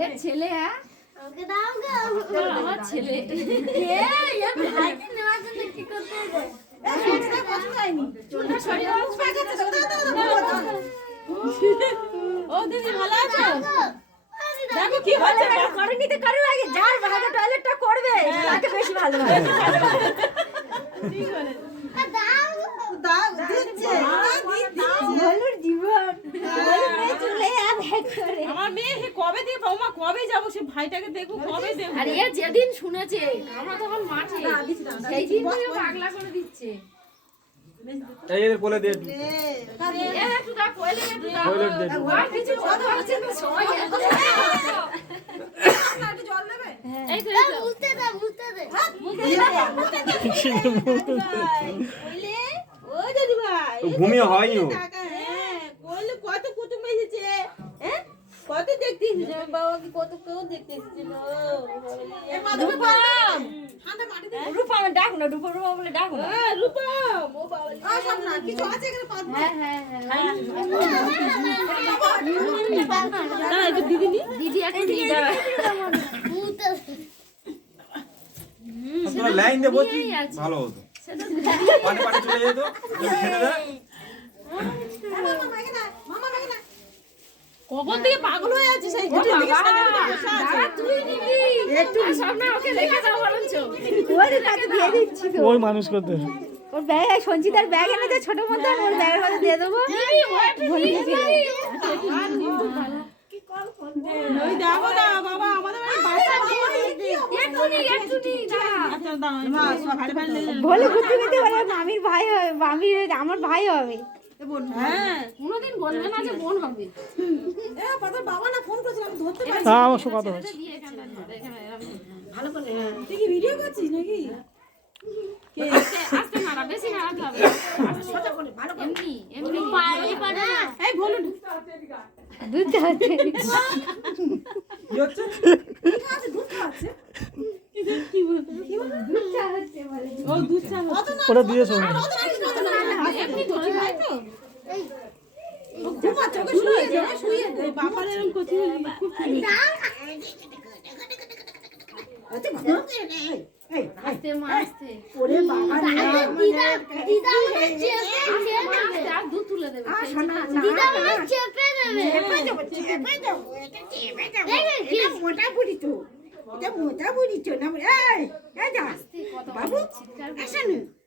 ছেলে আমাকে দাও গো আমার ছেলে ভাইকে নেওয়ার জন্য কি করতে হবে ও দিদি ভালো আছো? দেখো কি হচ্ছে, করেনি তো কারো লাগে, যার ভাগে টয়লেটটা করবে তাকে বেশি ভালো লাগে। ঠিক বলে দাও দাও দিচ্ছে ভালোর জীবন চলে করে আমার মেয়ে কবে দিয়ে বৌমা কবে যাবো সে ভাইটাকে দেখো কবে দেখো। আর এ যেদিন শুনেছে আমরা তখন মাঠে সেই দিন থেকে পাগলা করে দিচ্ছে। এই এদের কোলে দিয়ে এ একটু দা কোলে একটু দা কোলে দে আর কিছু কথা হচ্ছে না সবাই একটু জল দেবে এই তো বুঝতে দে কইলে ও দিদি ভাই ঘুমিয়ে হয়নি ও। কইলে কত কুটুম এসেছে হ্যাঁ কত দেখতে এসেছে বাবাকে কত কেউ দেখতে এসেছিল রূপম রূপম ডাক না রূপম বলে ডাক না। রূপম ও বাবা সব না কিছু আছে এখানে পাঁচ হ্যাঁ না এটা দিদি নি দিদি একটু দিয়ে দাও। তোরা লাইন দিয়ে বসি ভালো হতো। পানি পানি চলে যেত খেতে দেয়। কখন থেকে পাগল হয়ে আছে সেই ঘুটির দিকে সাজানো বসে আছে তুই নিবি একটু সামনে ওকে রেখে দাও বরঞ্চ ওই কাছে দিয়ে দিচ্ছি তো ওই মানুষ করতে ওর ব্যাগ সঞ্চিতার ব্যাগ এনেছে ছোট মতো ওর ব্যাগের মধ্যে দিয়ে দেবো ভুলে গেছি। ওই দেখো না বাবা আমাদের বাড়ি বাচ্চা একটু নি দাঁড়া আচ্ছা দাঁড়াও মা সব হাতে পানি লেগে বলে ঘুরতে ঘুরতে বলে মামির ভাই হবে মামির আমার ভাই হবে। হ্যাঁ কোনোদিন বলবে না যে বোন হবে। এ পাতা বাবা না ফোন করেছিল আমি ধরতে পারি হ্যাঁ আমার সাথে কথা হচ্ছে দিয়ে এখানে ভালো করে তুই কি ভিডিও করছিস নাকি আস্তে নাড়া বেশি নাড়াতে হবে এমনি এমনি এই বলুন দুধ হচ্ছে কি হচ্ছে? ও দুধ চা ওটা দিয়েছো এমনি ধরে ভাই তো ও ঘুমা চোখে শুয়ে দে বাবার এরকম করছিস খুব আস্তে মা আস্তে আর দুধ তুলে দেবে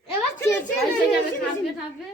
এবার থাকবে